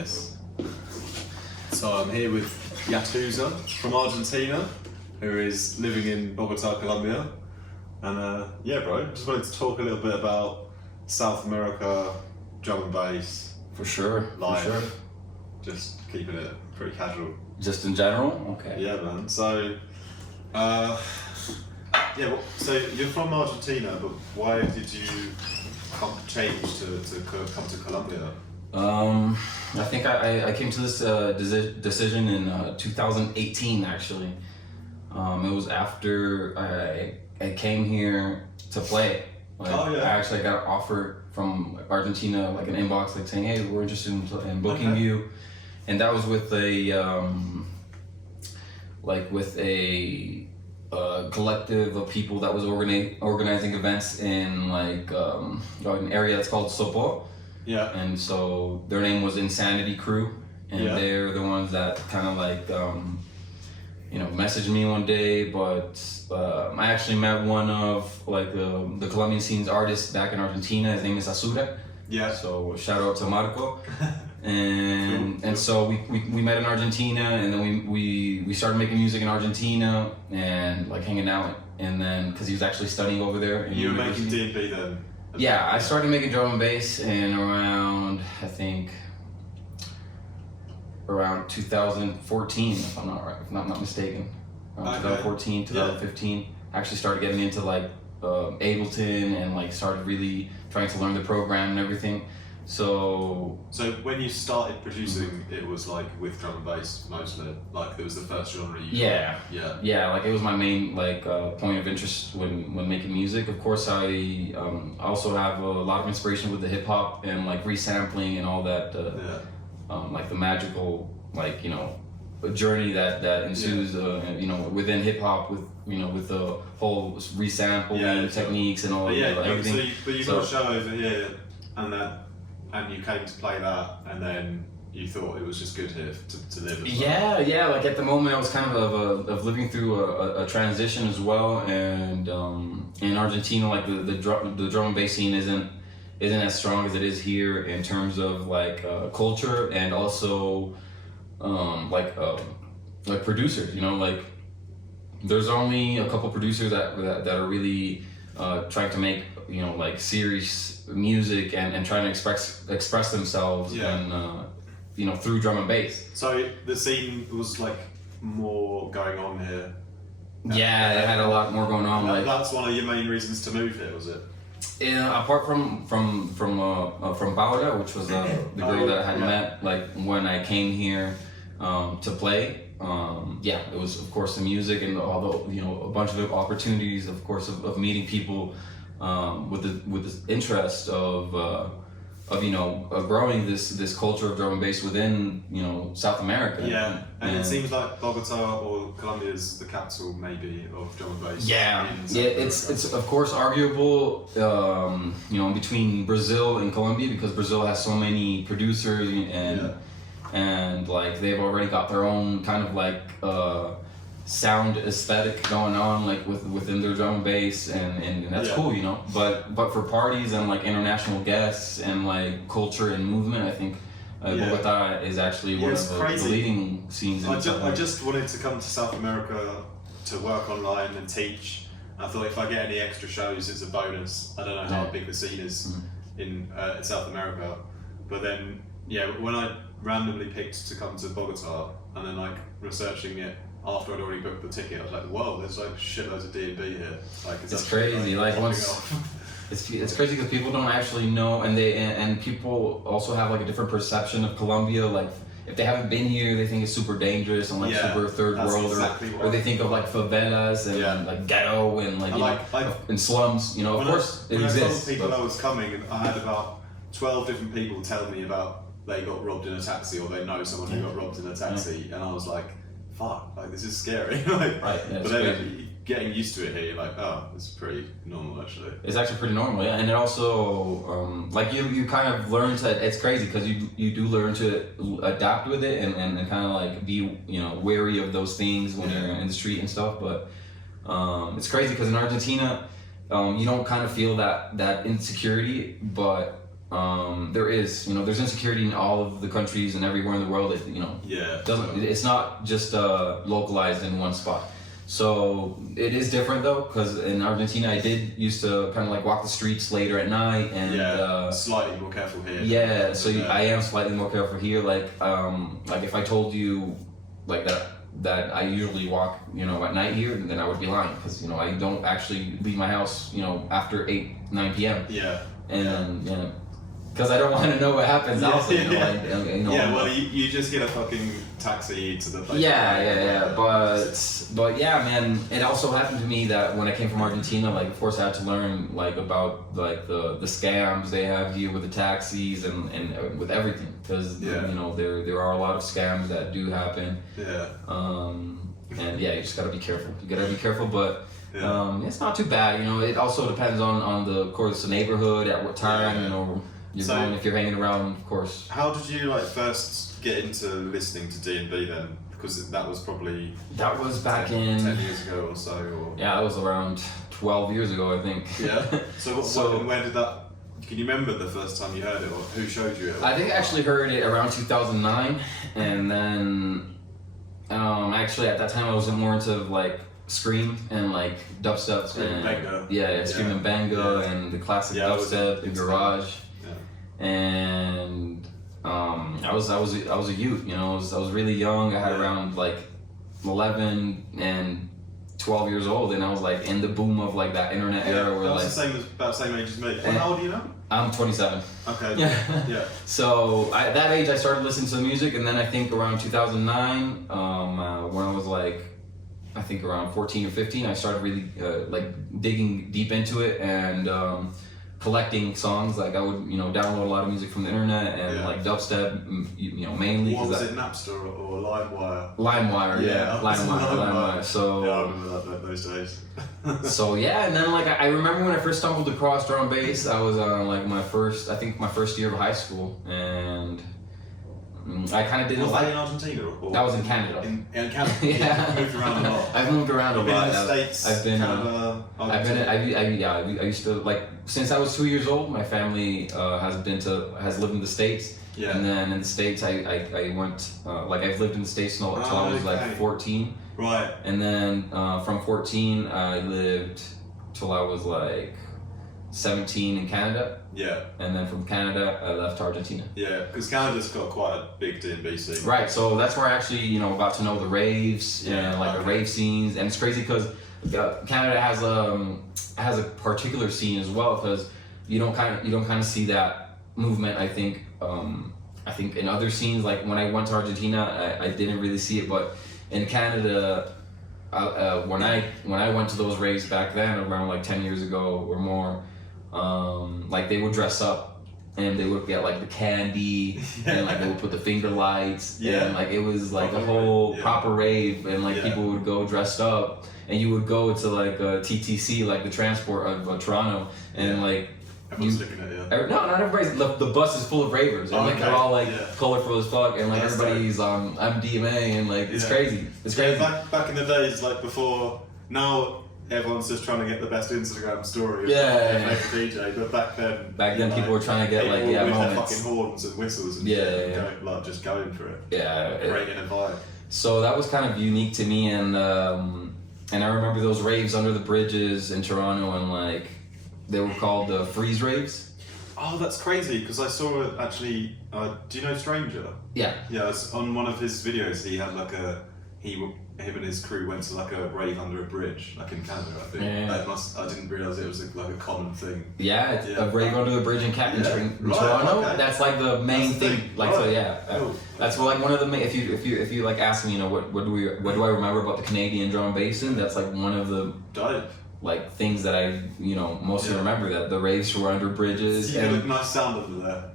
Yes. So I'm here with Yatuza from Argentina, who is living in Bogota, Colombia. And yeah, bro, just wanted to talk a little bit about South America, drum and bass. For sure, Live. for sure. Just keeping it pretty casual. Just in general? Okay. Yeah, man. So, so you're from Argentina, but why did you change to come to Colombia? I think I came to this decision in 2018, actually. It was after I came here to play. Like, Oh, yeah. I actually got an offer from Argentina, like an inbox, like saying, "Hey, we're interested in booking you," and that was with a collective of people that was organizing events in an area that's called Sopo. Yeah. And so their name was Insanity Crew, and Yeah. they're the ones that kind of messaged me one day. But I actually met one of the Colombian scene's artists back in Argentina. His name is Asura. Yeah. So shout out to Marco. And so we met in Argentina, and then we started making music in Argentina and like hanging out. And then because he was actually studying over there. You were making DNB then? Yeah, I started making drum and bass in around 2014, if I'm not mistaken. Around 2014, 2015. Yeah. I actually started getting into Ableton and started really trying to learn the program and everything. So when you started producing, it was with drum and bass mostly. It was the first genre you yeah, it was my main point of interest when making music. Of course, I also have a lot of inspiration with the hip hop and resampling and all that. The magical journey that ensues within hip hop with the whole resampling techniques and all everything. But you got a show over here and you came to play that, and then you thought it was just good here to live as well. Yeah. At the moment, I was kind of living through a transition as well, and in Argentina, the drum and bass scene isn't as strong as it is here in terms of culture and also producers. There's only a couple producers that are really trying to make serious music and trying to express themselves and through drum and bass. So the scene was more going on here. Yeah, it had a lot more going on. That's one of your main reasons to move here, was it? Yeah, apart from Paula, which was the girl that I had met when I came here to play. It was of course the music and although a bunch of opportunities, of course, of meeting people with the interest of growing this culture of drum and bass within South America. Yeah, and it seems like Bogota or Colombia is the capital maybe of drum and bass. Yeah, it's of course arguable between Brazil and Colombia, because Brazil has so many producers and they've already got their own kind of sound aesthetic going on within their drum and bass, and that's cool, but for parties and international guests and culture and movement, I think Bogota is actually one of the leading scenes in I just wanted to come to South America to work online and teach. I thought if I get any extra shows, it's a bonus. I don't know how big the scene is in South America, but then when I randomly picked to come to Bogota and then researching it after I'd already booked the ticket, I was like, whoa, there's shitloads of DNB here. It's crazy. It's crazy because people don't actually know, and people also have a different perception of Colombia. If they haven't been here, they think it's super dangerous and super third world, or they think of favelas and ghetto and and slums. Of course it exists. When I told people I was coming, and I had about 12 different people tell me about they got robbed in a taxi or they know someone who got robbed in a taxi, and I was like, fuck, this is scary. But then crazy. Getting used to it here, you're this is pretty normal actually. It's actually pretty normal, yeah. And it also, you kind of learn to, it's crazy because you do learn to adapt with it and kind of be, wary of those things when you're in the street and stuff. But it's crazy because in Argentina, you don't kind of feel that insecurity, but there is, there's insecurity in all of the countries and everywhere in the world. It's not just localized in one spot. So it is different though, because in Argentina I did used to kind of like walk the streets later at night and slightly more careful here. I am slightly more careful here. Like if I told you like that I usually walk at night here, then I would be lying, because I don't actually leave my house after 8-9 p.m. Because I don't want to know what happens also. Well, you just get a fucking taxi to the place. But yeah, man, it also happened to me that when I came from Argentina, like, of course I had to learn like about like the scams they have here with the taxis and with everything, because there are a lot of scams that do happen. And you just gotta be careful. You gotta be careful, but it's not too bad. It also depends on the neighborhood, at what time you're going, if you're hanging around, of course. How did you first get into listening to DNB then? Because that was back 10 years ago or so. That was around 12 years ago, I think. Yeah. So when did that? Can you remember the first time you heard it, or who showed you it? I think I actually heard it around 2009, and then actually at that time I was more into like scream and like dubstep and scream and banga and the classic dubstep and garage. And I was a youth, I was really young. I had around like 11 and 12 years old, and I was like in the boom of like that internet era where that was about the same age as me. How old are you now? I'm 27. Okay. Yeah. So at that age I started listening to the music, and then I think around 2009, when I was like, I think around 14 or 15, I started really like digging deep into it and collecting songs. Like I would download a lot of music from the internet and like dubstep, mainly. What was it, Napster or LimeWire? LimeWire, LimeWire. So I remember that those days. So and then like I remember when I first stumbled across drum and bass, I was like my first year of high school, and I kind of did. Was that in Argentina? Or that was in Canada. In Canada. Yeah. Moved around a lot. I've moved around a lot. In the States. I've been. Canada, I used to, like, since I was 2 years old, my family has lived in the States. Yeah. And then in the States, I went I've lived in the States until I was like 14. Right. And then from 14, I lived till I was like 17 in Canada. Yeah. And then from Canada, I left Argentina. Yeah, because Canada's got quite a big DNB scene. Right, so that's where I actually, got to know the raves and the rave scenes. And it's crazy because Canada has a particular scene as well, because you don't kind of see that movement. I think in other scenes, like when I went to Argentina, I didn't really see it, but in Canada, when I went to those raves back then, around like 10 years ago or more, like they would dress up and they would get like the candy and like they would put the finger lights and like it was like a whole proper rave, and like people would go dressed up, and you would go to like a TTC, like the transport of Toronto, and like everyone's looking at you. No, not everybody's. The bus is full of ravers, and like they're all like colorful as fuck, and like everybody's MDMA, and like it's crazy. It's crazy. Back in the days, like before, now everyone's just trying to get the best Instagram story. Make a DJ, but back then people were trying to get like with moments. their fucking horns and whistles and just going for it. Creating a vibe. So that was kind of unique to me, and I remember those raves under the bridges in Toronto, and like they were called the freeze raves. Oh, that's crazy, because I saw it actually. Do you know Stranger? Yeah. Yeah, it's on one of his videos. He had like him and his crew went to like a rave under a bridge, like in Canada, I think. I didn't realise it was like a common thing. Yeah, a rave under the bridge in Toronto. Okay. That's like the main thing. Like that's like one of the main. If you like ask me, what do I remember about the Canadian drum and bass scene? That's like one of the like things that I mostly remember, that the raves were under bridges. You get a nice sound over there.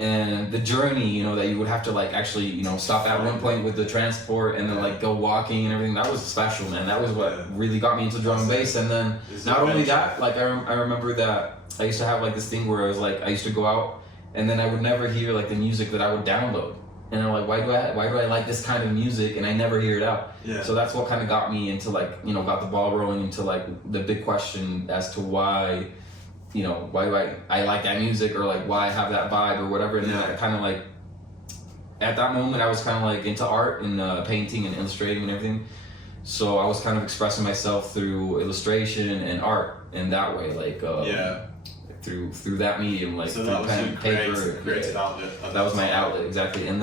And the journey, that you would have to like actually stop at one point with the transport and then like go walking and everything. That was special, man. That was what really got me into drum and bass. And then not only that, like I remember that I used to have like this thing where I used to go out and then I would never hear like the music that I would download. And I'm like, why do I like this kind of music, and I never hear it out? Yeah. So that's what kind of got me into like, got the ball rolling into like the big question as to why you know, why do I like that music, or like why I have that vibe or whatever. And then I kind of like, at that moment I was kind of like into art and painting and illustrating and everything. So I was kind of expressing myself through illustration and art in that way, like through that medium, like so through that pen, paper. creative outlet. That was my outlet, exactly. And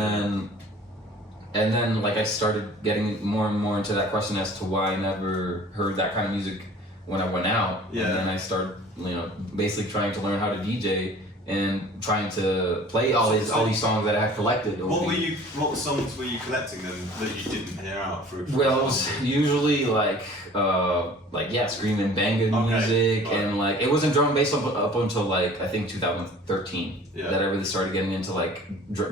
then like I started getting more and more into that question as to why I never heard that kind of music when I went out. Yeah. And then I started, you know, basically trying to learn how to DJ and trying to play all these songs that I had collected. What songs were you collecting then that you didn't hear out for? Well, it was usually like screaming banging music, and like it wasn't drum and bass up until like I think 2013 that I really started getting into like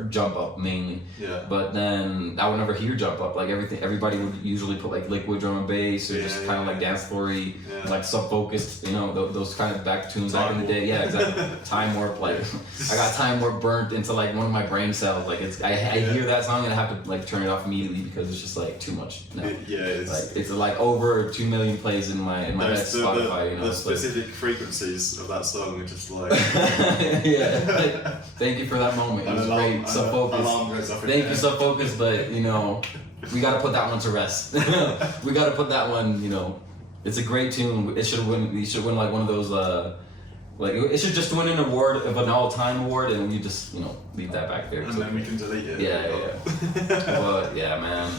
jump up mainly. Yeah. But then I would never hear jump up. Like everybody would usually put like liquid drum and bass or just kind of like dance floor-y, like sub-focused, you know, those kind of back tunes back in the day. Yeah, exactly. Time warp. Like I got time warp burnt into like one of my brain cells. Like I hear that song and I have to like turn it off immediately because it's just like too much. No. It's like over 2 million plays in my head, Spotify. You know, the specific frequencies of that song are just like thank you for that moment. It was great. Sub-focus. Thank you, Sub-focus. But you know, we got to put that one to rest. We got to put that one. You know, it's a great tune. It should win. We should win like one of those. Like it should just win an award of an all-time award, and you just leave that back there. And then we can delete it. Yeah. But yeah, man.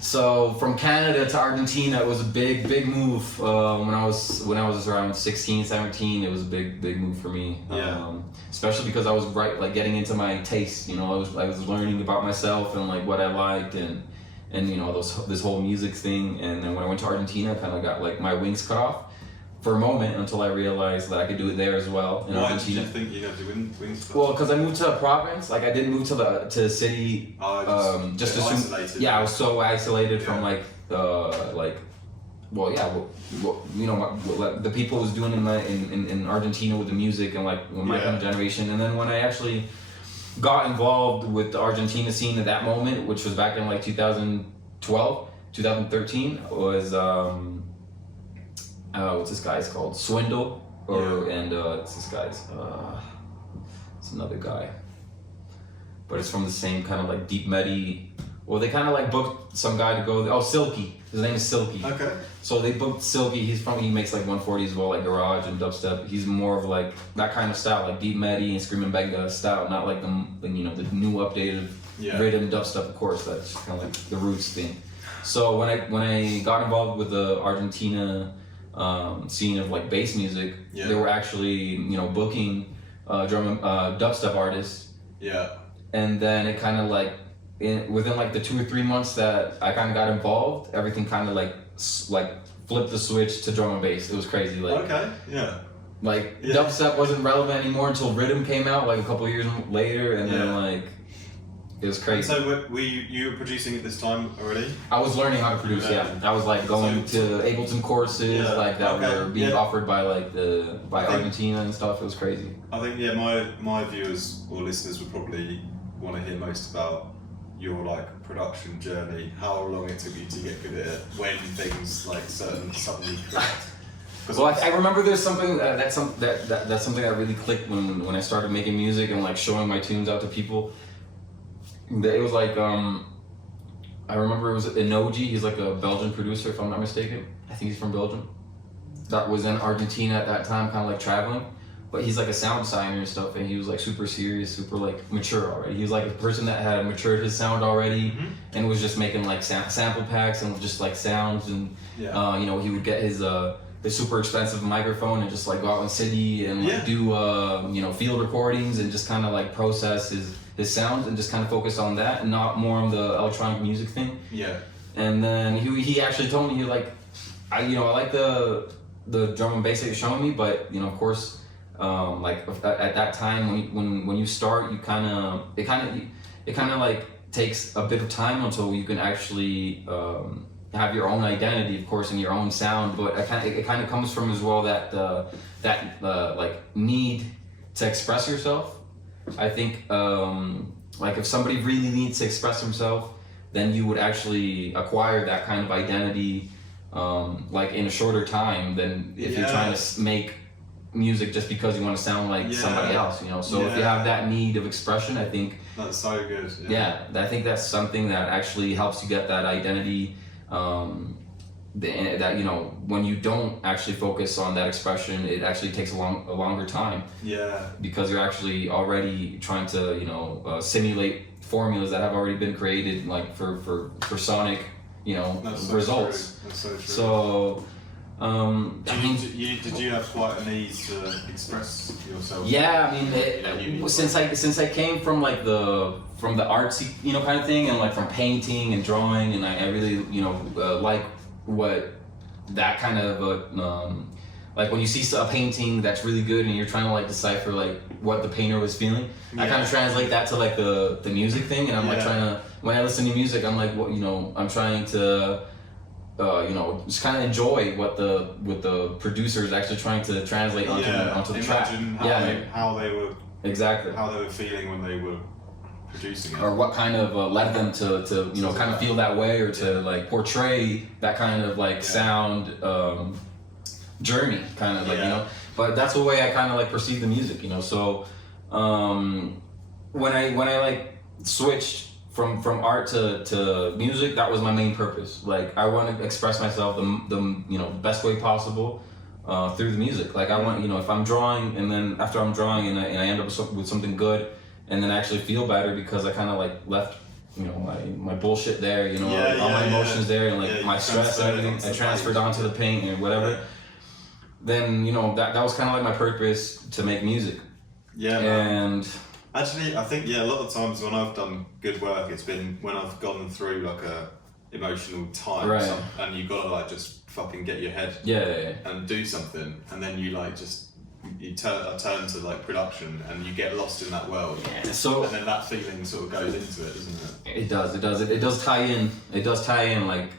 So from Canada to Argentina, it was a big move. When I was around 16, 17, it was a big move for me. Yeah. Especially because I was getting into my taste. You know, I was learning about myself and like what I liked and you know this whole music thing. And then when I went to Argentina, I kind of got like my wings cut off for a moment until I realized that I could do it there as well. Why Argentina. Did you think you had the wings cut off? Well, because I moved to a province. Like I didn't move to the city. Just isolated. Yeah, I was so isolated from the people was doing in Argentina with the music and like my kind of generation. And then when I actually got involved with the Argentina scene at that moment, which was back in like 2012, 2013, was what's this guy's called? Swindle, it's this guy's. It's another guy, but it's from the same kind of like deep medi. Well, they kind of like booked some guy to go. Silky. His name is Silky. Okay. So they booked Silky. He makes like 140s as well, like garage and dubstep. He's more of like that kind of style, like deep medi and screaming benga style, not like the new updated rhythm dubstep. Of course, that's kind of like the roots thing. So when I got involved with the Argentina scene of like bass music, they were actually booking dubstep artists. Yeah. And then it kind of like within like the 2 or 3 months that I kind of got involved, everything kind of like flipped the switch to drum and bass. It was crazy. Like dubstep wasn't relevant anymore until rhythm came out like a couple of years later, and then like it was crazy. And so were you producing at this time already? I was learning how to produce. I was like going to Ableton courses that were being offered by Argentina and stuff. It was crazy. I think my viewers or listeners would probably want to hear most about your like production journey, how long it took you to get good at it, when things like suddenly clicked. Well, I remember there's something that's something that really clicked when I started making music and like showing my tunes out to people. It was like I remember it was Enoji. He's like a Belgian producer, if I'm not mistaken. I think he's from Belgium. That was in Argentina at that time, kind of like traveling. But he's like a sound designer and stuff, and he was like super serious, super like mature already. He was like a person that had matured his sound already, and was just making like sample packs and just like sounds, and he would get his super expensive microphone and just like go out in the city and like do field recordings and just kind of like process his sounds and just kind of focus on that and not more on the electronic music thing. Yeah. And then he actually told me, I like the drum and bass that you're showing me, but of course. At that time when you start, it kind of like takes a bit of time until you can actually have your own identity, of course, and your own sound. But it kind of comes from as well that need to express yourself. I think if somebody really needs to express himself, then you would actually acquire that kind of identity in a shorter time than if you're trying to make music just because you want to sound like somebody else, you know. So if you have that need of expression, I think that's so good. I think that's something that actually helps you get that identity. That, you know, when you don't actually focus on that expression, it actually takes a longer time. Yeah. Because you're actually already trying to, you know, simulate formulas that have already been created, like for sonic, you know, results. That's so true. So, did you have quite an ease to express yourself? Yeah, I mean, since I came from like the artsy, you know, kind of thing, and like from painting and drawing, and I really, you know, like what that kind of like when you see a painting that's really good and you're trying to like decipher like what the painter was feeling, I kind of translate that to like the music thing, and I'm like trying to, when I listen to music, I'm like, what, you know, I'm trying to you know, just kind of enjoy what the producer is actually trying to translate onto the track. How they were feeling when they were producing it, or what kind of led them to you know, kind of feel that way, or to like portray that kind of like sound journey, kind of like, you know. But that's the way I kind of like perceive the music, you know. So when I like switched from art to music, that was my main purpose. Like, I want to express myself the you know, best way possible through the music. Like, I want, you know, if I'm drawing, and then after I'm drawing and I end up with something good, and then I actually feel better because I kind of like left, you know, my bullshit there, you know, all my emotions there, and like my stress and everything, I transferred onto the paint and whatever. Then, you know, that was kind of like my purpose to make music. Yeah. And actually, I think a lot of times when I've done good work, it's been when I've gone through like a emotional time, and you gotta like just fucking get your head and do something, and then you like just turn to like production, and you get lost in that world. So, and then that feeling sort of goes into it, doesn't it? It does tie in. It does tie in. Like,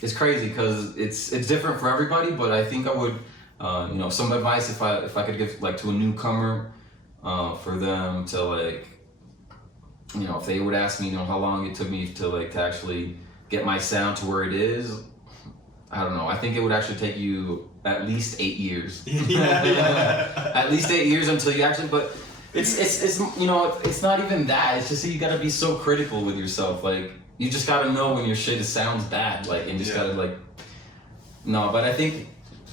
it's crazy because it's different for everybody. But I think I would, you know, some advice if I could give like to a newcomer, for them to like, you know, if they would ask me, you know, how long it took me to actually get my sound to where it is, I don't know. I think it would actually take you at least 8 years. At least 8 years until you actually. But it's you know, it's not even that. It's just that you gotta be so critical with yourself. Like, you just gotta know when your shit sounds bad. Like, and just gotta like. No, but I think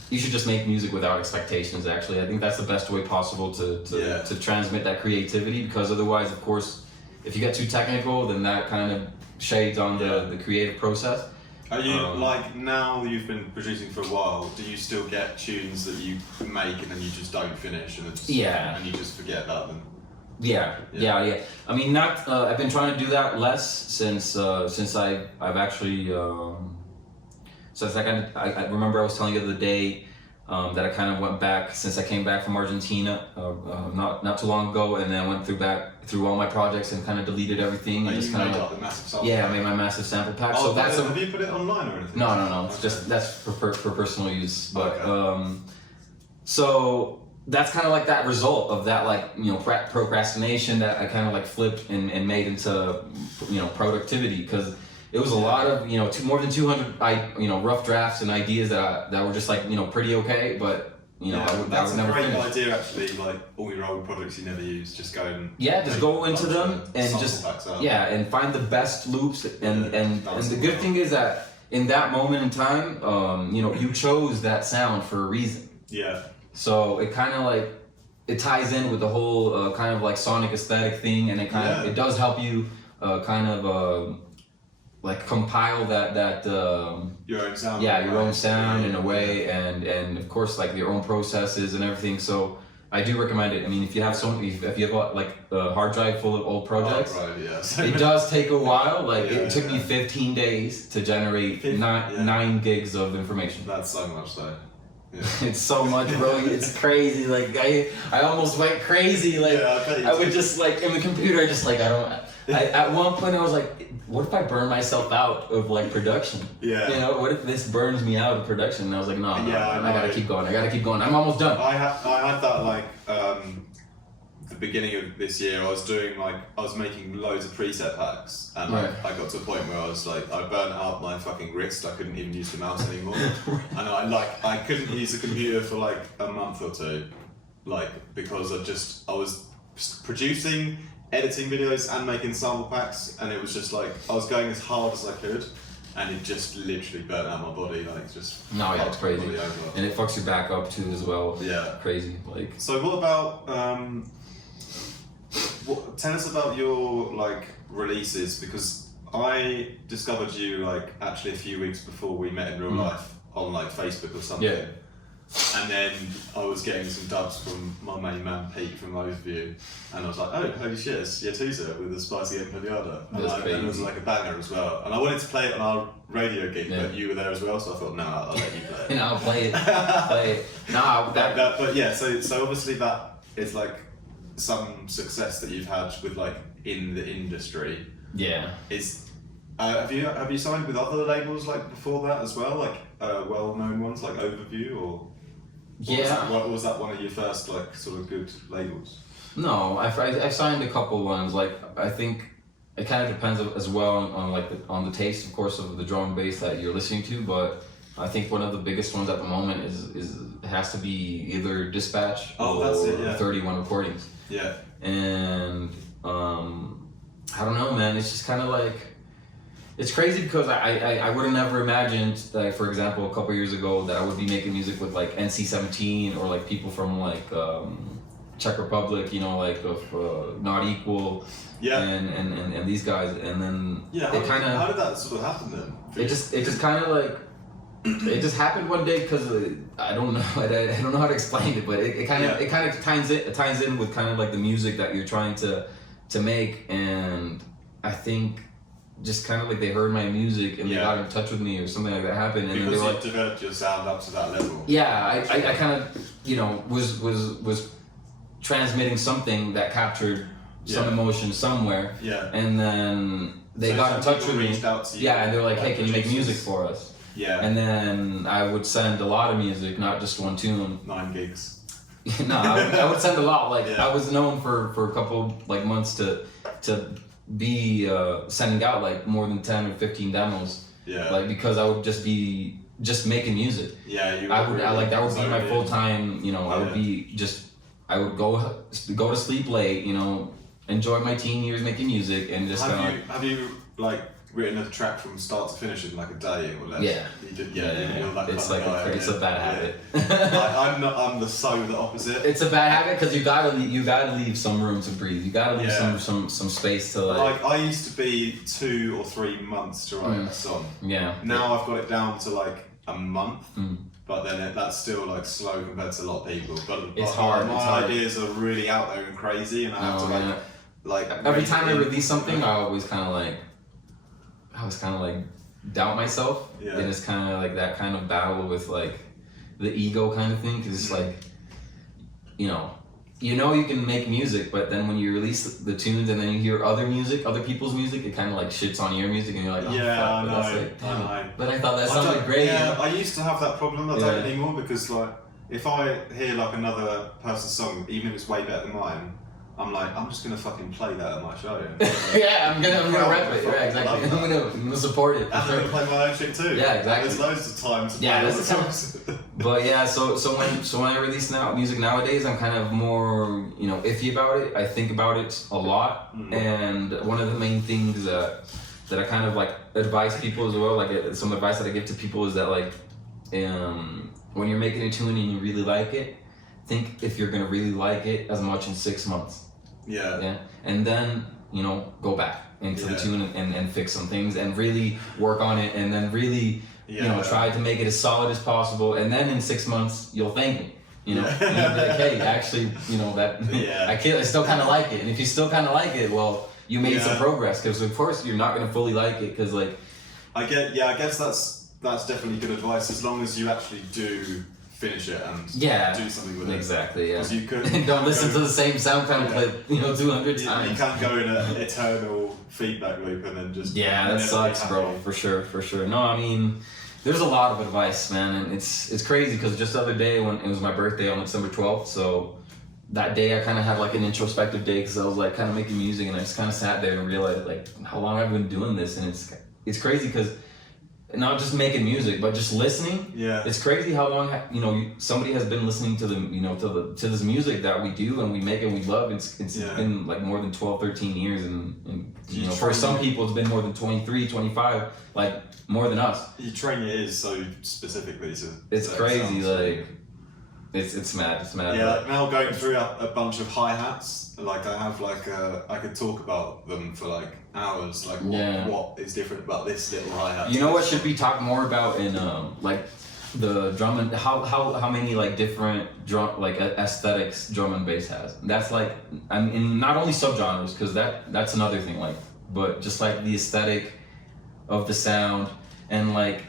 you should just make music without expectations. Actually, I think that's the best way possible to transmit that creativity. Because otherwise, of course, if you get too technical, then that kind of shades on the creative process. Are you like, now that you've been producing for a while, do you still get tunes that you make and then you just don't finish, and it's and you just forget about them? Yeah. I mean, not. I've been trying to do that less since I've actually. So it's like I remember I was telling you the other day that I kind of went back, since I came back from Argentina not too long ago, and then I went through all my projects and kind of deleted everything. And just kind of like the massive sample pack. I made my massive sample pack. Oh, so that's have you put it online or anything? No. It's just that's for personal use. But so that's kind of like that result of that, like, you know, procrastination that I kind of like flipped and made into, you know, productivity, because it was a lot of, you know, more than 200 you know, rough drafts and ideas that were just like, you know, pretty okay, but you know, I would never finish. That's a great idea, actually. Like, all your old projects you never use, just go and just go into them and just and find the best loops, and the good thing is that in that moment in time, you know, you chose that sound for a reason. So it kind of like, it ties in with the whole kind of like sonic aesthetic thing, and it kind of, it does help you kind of like compile that your own sound. Your own sound in a way, and of course like your own processes and everything. So I do recommend it. I mean, if you have if you have like a hard drive full of old projects, it does take a while. Like it took me 15 days to generate 9 gigs of information. That's so much though. It's so much, bro. It's crazy. Like I almost went crazy. Like I would just like in the computer. I just like at one point I was like, what if I burn myself out of like production? You know, what if this burns me out of production? And I was like, no, I gotta keep going. I'm almost done. I had that like the beginning of this year, I was making loads of preset packs, and I got to a point where I was like, I burnt out my fucking wrist. I couldn't even use the mouse anymore, and I couldn't use the computer for like a month or two, like because I was producing, editing videos, and making sample packs, and it was just like I was going as hard as I could. And it just literally burnt out my body, like just. No, yeah, it's crazy, and it fucks your back up too as well. Yeah, crazy. Like. So what about? Tell us about your like releases, because I discovered you like actually a few weeks before we met in real life on like Facebook or something. Yeah. And then I was getting some dubs from my main man Pete from Overview, and I was like, oh, holy shit, it's Yatuza with the spicy empanada. And it was like a banger as well. And I wanted to play it on our radio gig, but you were there as well, so I thought, nah, I'll let you play it. And I'll play it. No, but yeah, so obviously that is like some success that you've had with like in the industry. Yeah. Have you signed with other labels like before that as well, like well-known ones like Overview or? Was that one of your first like sort of good labels? No, I've signed a couple ones. Like I think it kind of depends as well on the taste, of course, of the drum and bass that you're listening to. But I think one of the biggest ones at the moment is it has to be either Dispatch or 31 Recordings. Yeah. And I don't know, man. It's just kind of like. It's crazy because I would have never imagined, like, for example, a couple years ago that I would be making music with like NC-17 or like people from like Czech Republic, you know, like of Not Equal, and these guys, and then it kind of. How did that sort of happen then? It just kind of like it just happened one day because I don't know I don't know how to explain it, but it kind of ties in with kind of like the music that you're trying to make, and I think. Just kind of like they heard my music and they got in touch with me or something like that happened, and because they were you developed your sound up to that level. Yeah, I kind of was transmitting something that captured some emotion somewhere. Yeah. And then they got in touch with me. Out to you, and they were like, "Hey, can you make music for us?" Yeah. And then I would send a lot of music, not just one tune. 9 gigs. No, I would send a lot. Like I was known for a couple like months to be sending out like more than 10 or 15 demos, like because I would just be making music. That would be my full-time, you know. I would go to sleep late, you know, enjoy my teen years making music, and just have you like written a track from start to finish in like a day or less? You did, You're that it's like it's a bad habit. I'm the opposite. It's a bad habit because you gotta leave some room to breathe. You gotta leave some space to like. I used to be 2 or 3 months to write a song. Yeah. Now I've got it down to like a month. But then that's still like slow compared to a lot of people. But it's hard. My ideas are really out there and crazy, and I have to like every time I release something, I always kind of like doubt myself, and it's kind of like that kind of battle with like the ego kind of thing, because it's like, you know you can make music, but then when you release the tunes and then you hear other people's music, it kind of like shits on your music, and you're like, but I thought that sounded great. Yeah, I used to have that problem. I don't anymore, because like if I hear like another person's song, even if it's way better than mine, I'm like, I'm just gonna fucking play that at my show. I'm gonna rep it. Yeah, exactly. I'm gonna support it. I'm gonna play my own shit too. Yeah, exactly. There's loads of time to play the songs. But yeah, so when I release music nowadays, I'm kind of more iffy about it. I think about it a lot, and one of the main things that I kind of like advise people as well, like some advice that I give to people, is that like when you're making a tune and you really like it, think if you're gonna really like it as much in 6 months. Yeah. And then, go back into the tune and fix some things and really work on it, and then really, try to make it as solid as possible. And then in 6 months, you'll thank me. And you'll be like, hey, actually, I still kind of like it. And if you still kind of like it, well, you made some progress, because of course you're not gonna fully like it, because like. I guess that's definitely good advice, as long as you actually do finish it and do something with it. Exactly, yeah. Because you could don't listen to the same sound clip, 200 times. You can't go in an eternal feedback loop and then just that sucks, bro. For sure. No, I mean, there's a lot of advice, man, and it's crazy, because just the other day when it was my birthday on December 12th, so that day I kind of had like an introspective day because I was like kind of making music, and I just kind of sat there and realized like how long I've been doing this, and it's crazy because not just making music but just listening. Yeah. It's crazy how long somebody has been listening to to this music that we do and we make and we love. It's been like more than 12, 13 years, and for some people it's been more than 23, 25, like more than us. You train your ears so specifically to. It's crazy, like. It's mad. Yeah, like now going through a bunch of hi-hats, like I have like I could talk about them for like hours, like what is different about this little hi-hat. You know what should we talk more about in like the drum and how many like different drum like aesthetics drum and bass has. That's like, I mean, not only subgenres, because that's another thing, like, but just like the aesthetic of the sound and like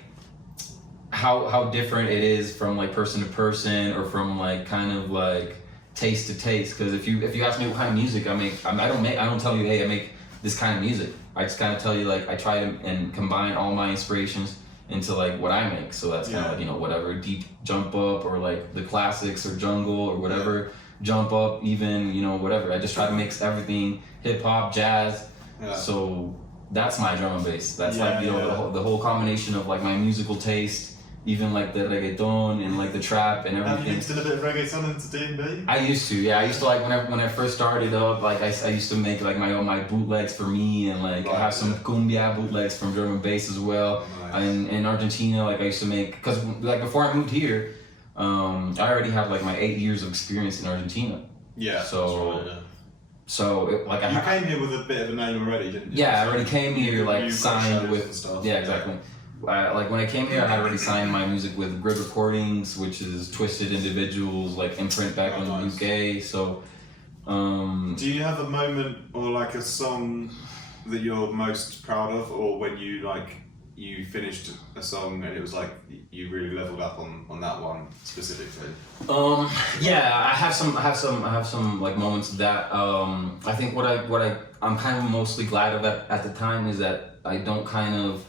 how different it is from like person to person, or from like kind of like taste to taste. Because if you ask me what kind of music I make, I don't tell you, hey, I make this kind of music. I just kind of tell you like I try to and combine all my inspirations into like what I make. So that's kind of like, whatever deep jump up, or like the classics, or jungle, or whatever jump up, even whatever. I just try to mix everything, hip hop, jazz. So that's my drum and bass. That's like the whole combination of like my musical taste. Even like the reggaeton and like the trap and everything. Have you mixed in a bit of reggaeton into DNB? I used to, yeah. I used to like when I first started up, like I used to make like my bootlegs for me, and like I have some cumbia bootlegs from drum and bass as well. Nice. In Argentina, like I used to make, because like before I moved here, I already had like my 8 years of experience in Argentina. Yeah. So. That's right, So you came here with a bit of a name already, didn't you? Yeah, I already came here like signed with stuff. Yeah, exactly. Like when I came here, I had already signed my music with Grid Recordings, which is Twisted Individuals, like imprint back in the UK. So, do you have a moment or like a song that you're most proud of, or when you finished a song and it was like you really leveled up on that one specifically? Yeah, I have some like moments of that. I think what I'm kind of mostly glad of at the time is that I don't kind of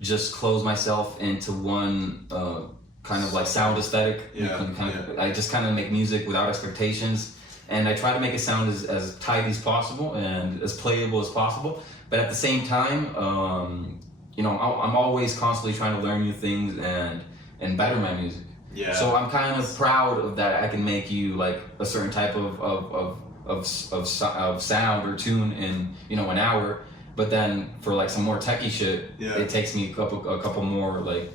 just close myself into one kind of like sound aesthetic. I just kind of make music without expectations, and I try to make it sound as tight as possible and as playable as possible. But at the same time, I'm always constantly trying to learn new things and better my music. Yeah. So I'm kind of proud of that. I can make you like a certain type of sound or tune in an hour. But then for like some more techie shit, it takes me a couple more like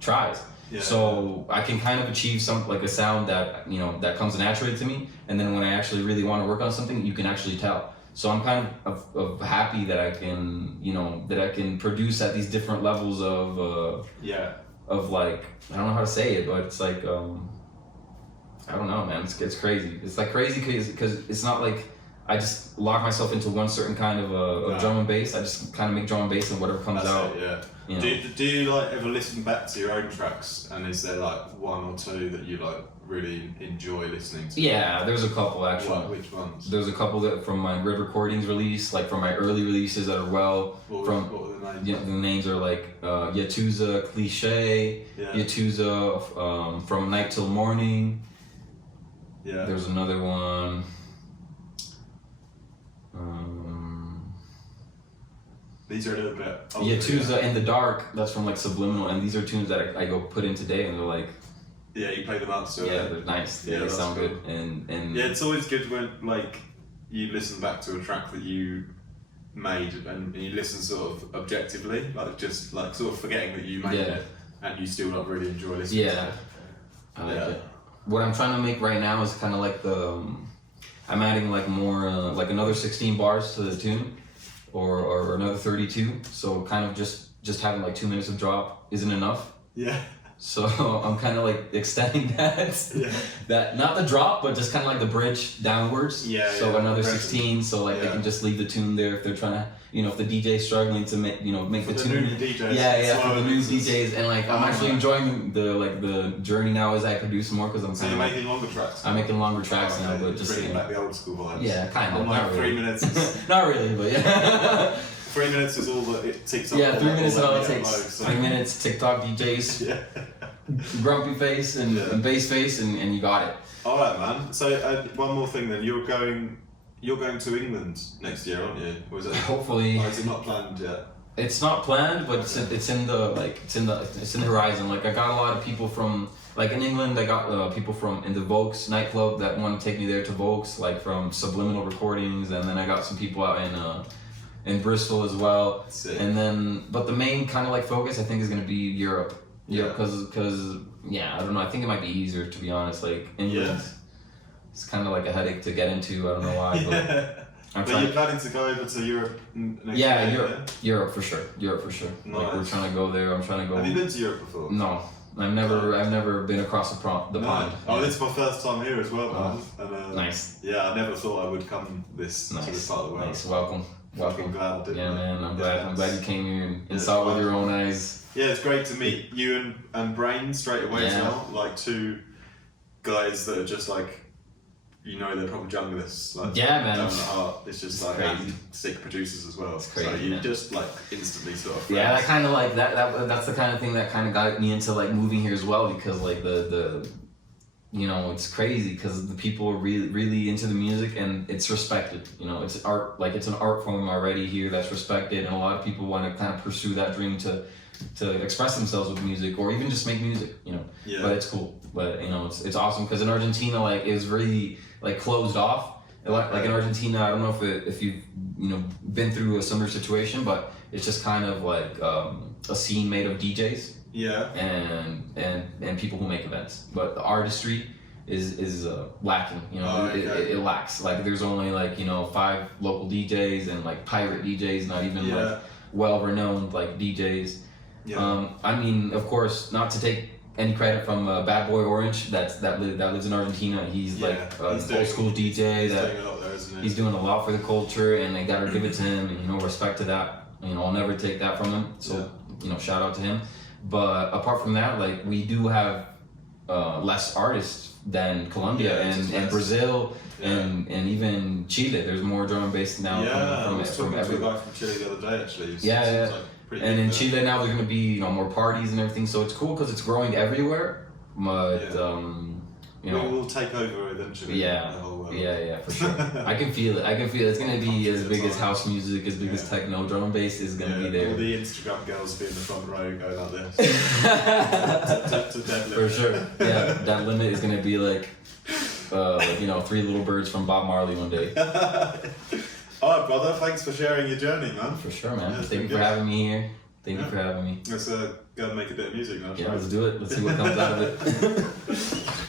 tries. Yeah. So I can kind of achieve some like a sound that that comes naturally to me, and then when I actually really want to work on something, you can actually tell. So I'm kind of happy that I can produce at these different levels of like, I don't know how to say it, but it's like I don't know, man. It's crazy. It's like crazy because it's not like I just lock myself into one certain kind of drum and bass. I just kind of make drum and bass and whatever comes out. Do you like ever listen back to your own tracks, and is there like one or two that you like really enjoy listening to? Yeah, there's a couple actually. Which ones? There's a couple that from my Grid Recordings release, like from my early releases that are what were the names? The names are like Yatuza, Cliche, Yatuza, From Night Till Morning. Yeah. There's another one. These are a little bit older, Yatuza in the Dark, that's from like Subliminal, and these are tunes that I go put in today, and they're like, you play them out, so they're nice. They sound good, and it's always good when like you listen back to a track that you made and you listen sort of objectively, like just like sort of forgetting that you made it, and you still not really enjoy listening to it. I like it. What I'm trying to make right now is kind of like I'm adding like more like another 16 bars to the tune, or another 32. So kind of just having like 2 minutes of drop isn't enough. Yeah. So I'm kind of like extending that. Yeah. That not the drop, but just kind of like the bridge downwards. Yeah. So another 16. So like they can just leave the tune there if they're trying to, if the DJ's struggling to make make the tune. New DJs. Yeah, for the new DJs, and like I'm actually enjoying the journey now as I produce more, because I'm. So you're making longer tracks. I'm making longer tracks now, but just bringing back the old school vibes. Yeah, kind of. I'm like 3 minutes. Not really, but yeah. 3 minutes is all that it takes up. Yeah, 3 minutes is all it takes. 3 minutes, TikTok DJs. Yeah. grumpy face and bass face, and you got it. All right, man. So one more thing then, you're going to England next year, aren't you? Or is it? Hopefully. Or is it not planned yet? It's not planned, but it's in the horizon. Like I got a lot of people from, like in England, I got people from in the Vokes nightclub that want to take me there to Vokes, like from Subliminal Recordings, and then I got some people out in Bristol as well. And then, but the main kind of like focus I think is gonna be Europe. Yeah, because I don't know. I think it might be easier, to be honest. Like England, it's kind of like a headache to get into. I don't know why, but. But you're planning to go over to Europe next year? Europe for sure. Nice. Like we're trying to go there. I'm trying to go. Have you been to Europe before? No, I've never been across the pond. Oh, this is my first time here as well, man. And, nice. Yeah, I never thought I would come to this part of the world. Nice, welcome. I'm glad I did. Yeah, man, I'm glad you came here and saw it with your own eyes. Yeah, it's great to meet you and Brain straight away as well. Like two guys that are just like, you know, they're proper junglists. Like, man. It's just like sick producers as well. It's crazy, so you just like instantly sort of. Friends. Yeah, that kind of like that's the kind of thing that kind of got me into like moving here as well, because like the you know, it's crazy because the people are really into the music and it's respected. You know, it's art, like it's an art form already here that's respected, and a lot of people want to kind of pursue that dream to express themselves with music or even just make music. You know, but it's cool. But you know, it's awesome because in Argentina, like it was really like closed off. Like in Argentina, I don't know if you've been through a similar situation, but it's just kind of like a scene made of DJs. Yeah. And people who make events, but the artistry is lacking. You know, it lacks. Like there's only like 5 local DJs and like pirate DJs, not even like well-renowned like DJs. Yeah. I mean, of course, not to take any credit from Bad Boy Orange that lives in Argentina. He's like an old school DJ he's doing a lot for the culture, and they gotta give it to him, and respect to that. I'll never take that from him. So shout out to him. But apart from that, like we do have less artists than Colombia and Brazil and even Chile. There's more drum and bass now from every guy from Chile the other day actually. And in Chile now there's gonna be more parties and everything, so it's cool because it's growing everywhere. But we will take over eventually. Yeah, for sure. I can feel it. It's gonna be as big as house music, as big as techno. Drum and bass is gonna be there. All the Instagram girls be in the front row going like this. to Dead Limit. For sure. Yeah, Dead Limit is gonna be like 3 Little Birds from Bob Marley one day. Alright, brother, thanks for sharing your journey, man. For sure, man. Thank you for having me here. Thank you for having me. Let's go and make a bit of music now. Yeah, let's do it. Let's see what comes out of it.